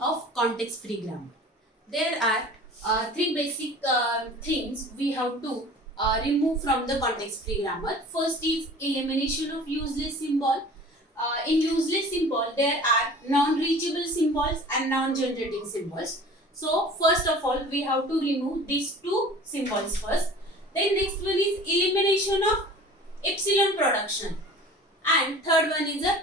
of context-free grammar. There are three basic things we have to remove from the context-free grammar. First is elimination of useless symbol. In useless symbol, there are non-reachable symbols and non-generating symbols. So first of all, we have to remove these two symbols first. Then next one is elimination of epsilon production, and third one is a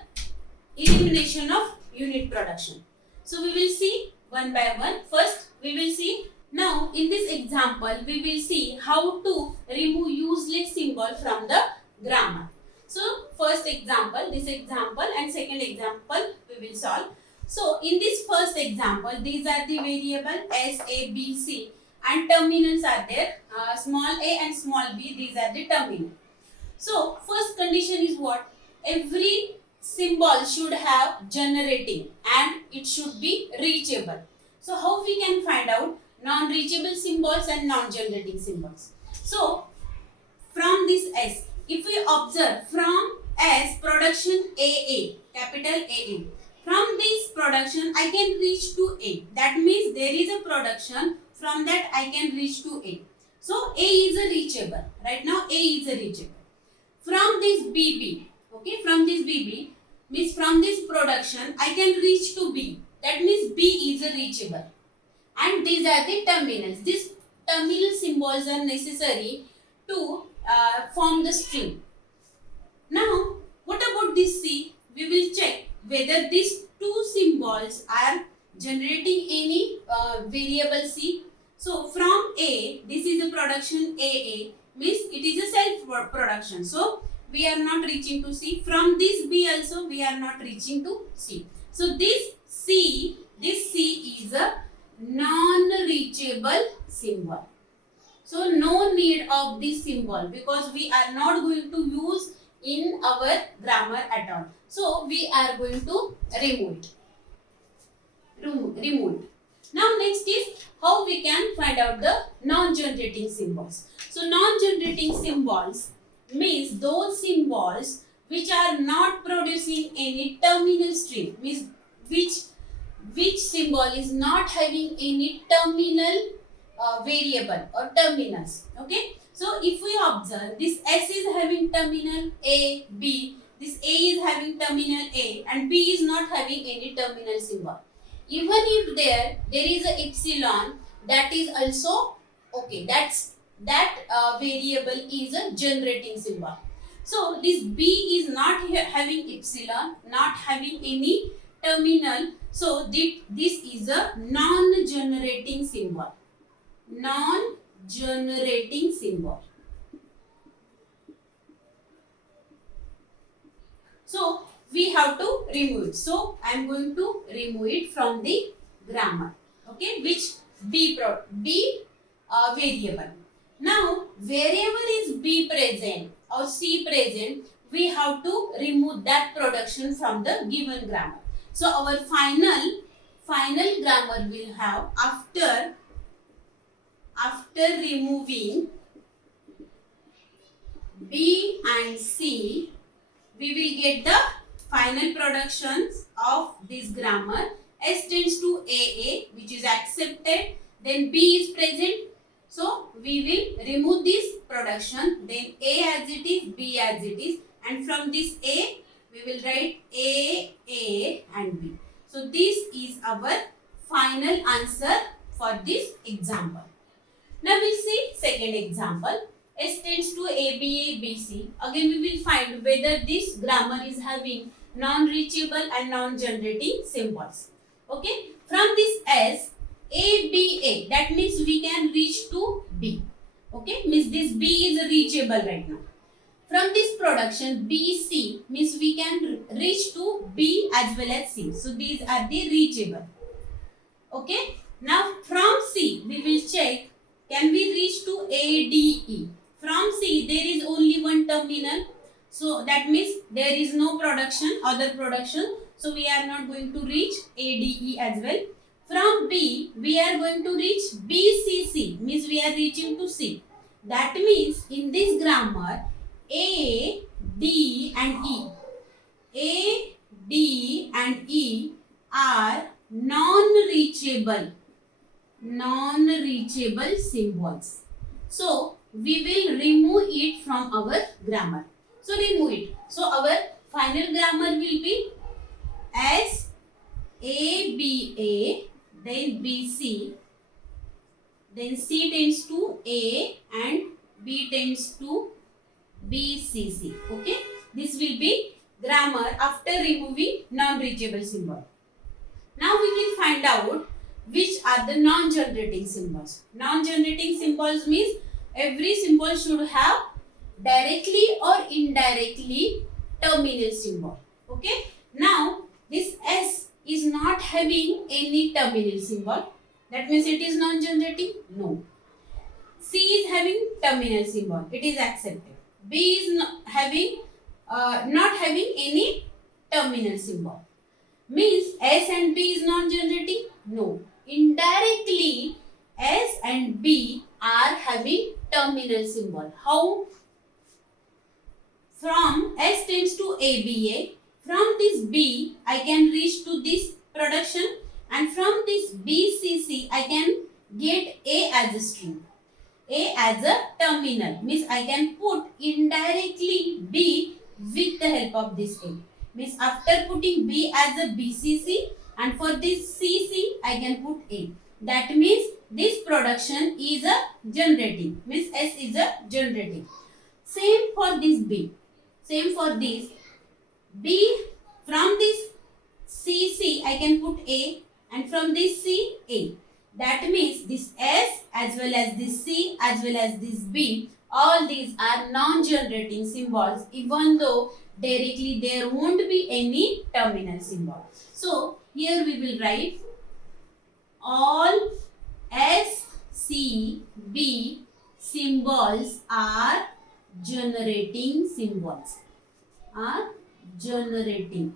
elimination of unit production. So we will see one by one. First we will see, now in this example we will see how to remove useless symbol from the grammar. So first example, this example, and second example we will solve. So in this first example, these are the variable s, a, b, c, and terminals are there. Small a and small b, these are the terminal. So first condition is what? Every symbol should have generating and it should be reachable. So how we can find out non-reachable symbols and non-generating symbols? So from this S, if we observe from S production AA, capital AA, from this production I can reach to A. That means there is a production, from that I can reach to A. So A is a reachable. Right now A is a reachable. From this BB, okay, from this BB means from this production I can reach to B. That means B is a reachable. And these are the terminals. These terminal symbols are necessary to form the string. Now, what about this C? We will check whether these two symbols are generating any variable C. So, from A, this is a production AA, means it is a self production. So, we are not reaching to C. From this B also, we are not reaching to C. So, this C is a non-reachable symbol. So no need of this symbol because we are not going to use in our grammar at all. So we are going to remove it. Remove it. Now next is how we can find out the non-generating symbols. So non-generating symbols means those symbols which are not producing any terminal string, means which symbol is not having any terminal variable or terminals. Okay, so if we observe, this S is having terminal A, B, this A is having terminal A, and B is not having any terminal symbol. Even if there is a epsilon, that is also okay. That variable is a generating symbol. So this B is not having epsilon, not having any terminal. So this is a non-generating symbol. Non-generating symbol. So we have to remove it. So I am going to remove it from the grammar. Okay, which B variable. Now wherever is B present or C present, we have to remove that production from the given grammar. So our final grammar will have after removing B and C, we will get the final productions of this grammar. S tends to AA, which is accepted. Then B is present. So we will remove this production. Then A as it is, B as it is. And from this A, we will write A, and B. So this is our final answer for this example. Now we'll see second example. S tends to ABA, BC. Again we will find whether this grammar is having non-reachable and non-generating symbols. Okay. From this S, ABA, that means we can reach to B. Okay. Means this B is reachable right now. From this production BC means we can reach to B as well as C. So these are the reachable. Okay. Now from C we will check, can we reach to ADE? From C there is only one terminal. So that means there is no production, other production. So we are not going to reach ADE as well. From B we are going to reach BCC, means we are reaching to C. That means in this grammar A, D and E. A, D and E are non-reachable symbols. So we will remove it from our grammar. So remove it. So our final grammar will be S A B A, then B C, then C tends to A and B tends to B C C. Okay, this will be grammar after removing non-reachable symbol. Now we will find out which are the non-generating symbols. Non-generating symbols means every symbol should have directly or indirectly terminal symbol. Okay. Now this S is not having any terminal symbol. That means it is non-generating? No. C is having terminal symbol. It is accepted. B is not having any terminal symbol. Means S and B is non-generating? No. Indirectly, S and B are having terminal symbol. How? From S tends to ABA. From this B, I can reach to this production, and from this BCC, I can get A as a string. A as a terminal. Means I can put indirectly B with the help of this A. Means after putting B as a BCC, and for this CC I can put A. That means this production is a generating. Means S is a generating. Same for this B. Same for this B. From this CC I can put A, and from this C A. That means this S as well as this C as well as this B, all these are non-generating symbols, even though directly there won't be any terminal symbol. So here we will write all S, C, B symbols are generating symbols. Are generating.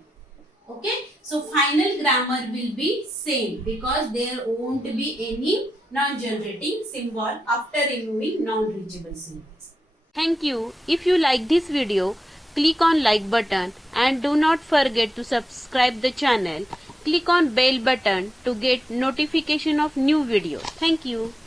Okay. So final grammar will be same because there won't be any non-generating symbol after removing non-reachable symbols. Thank you. If you like this video, click on like button and do not forget to subscribe the channel. Click on bell button to get notification of new videos. Thank you.